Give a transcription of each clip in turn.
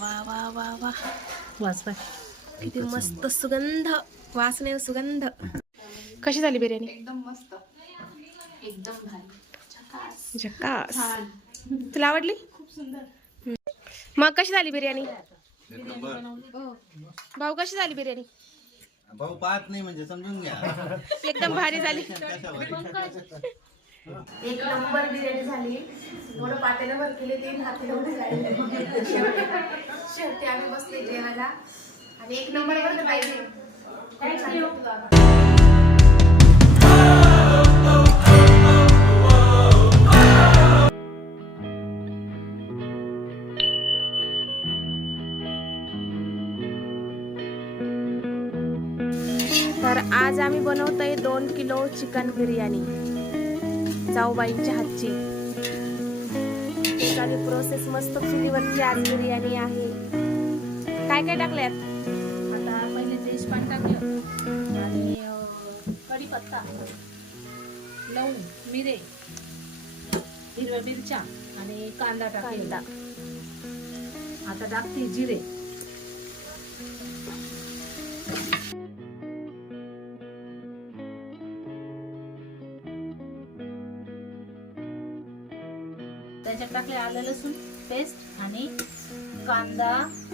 वा वा वा वा वास बाय किती मस्त सुगंध वासने सुगंध. कशी झाली बिर्याणी? एकदम मस्त, एकदम भारी, झकास. तुला आवडली? खूप सुंदर. मग कशी झाली बिर्याणी? भाऊ कशी झाली बिर्याणी? भाऊ पाहत नाही म्हणजे समजून घ्या. एकदम भारी झाली. एक नंबर बिर्याणी झाली. थोडं पातेलं भर केले ते हाती एवढे झाले. शेवटी आम्ही बसले जेवायला आणि एक नंबर वर पाहिजे. तर आज आम्ही बनवतोय 2 किलो चिकन बिर्याणी जाऊबाईंच्या हातची. एखादी प्रोसेस मस्त चुलीवरची आज बिर्याणी आहे. काय काय टाकल्यात? आता पहिले तेजपान टाकलं आणि कढीपत्ता, लवंग, मिरे, हिरव्या मिरच्या आणि कांदा टाकला. आता टाकते जिरे. त्याच्यात टाकले आलं लसूण पेस्ट आणि कांदा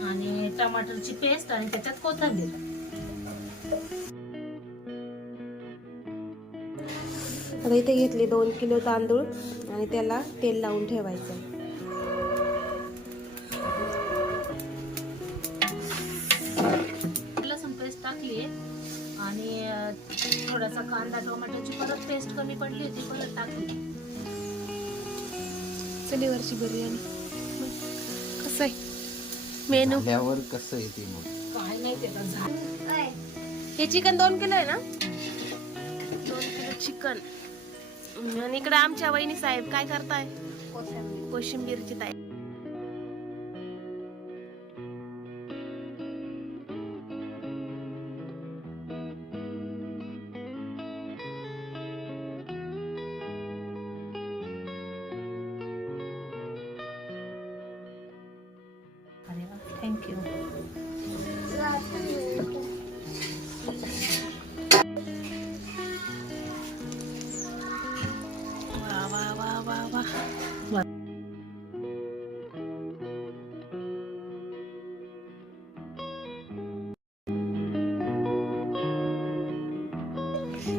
आणि टमाटरची पेस्ट आणि त्याच्यात कोथिंबीर. आता इथे घेतली 2 किलो तांदूळ आणि त्याला तेल लावून ठेवायचं. लसूण पेस्ट टाकली आणि थोडासा कांदा टोमॅटोची परत पेस्ट कमी पडली होती परत टाकली. चुलीवरची बिर्याणी कसं आहे मेनू? झाल्यावर कसं येते मग काय नाही ते आता झालं. हे चिकन 2 किलो आहे ना? 2 किलो चिकन. आणि इकडे आमच्या वहिनी साहेब काय करताय? कोशिंबीरची तयारी. अरे वा, थँक्यू. वा वा वा वा वा.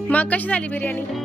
मग कशी झाली बिर्याणी?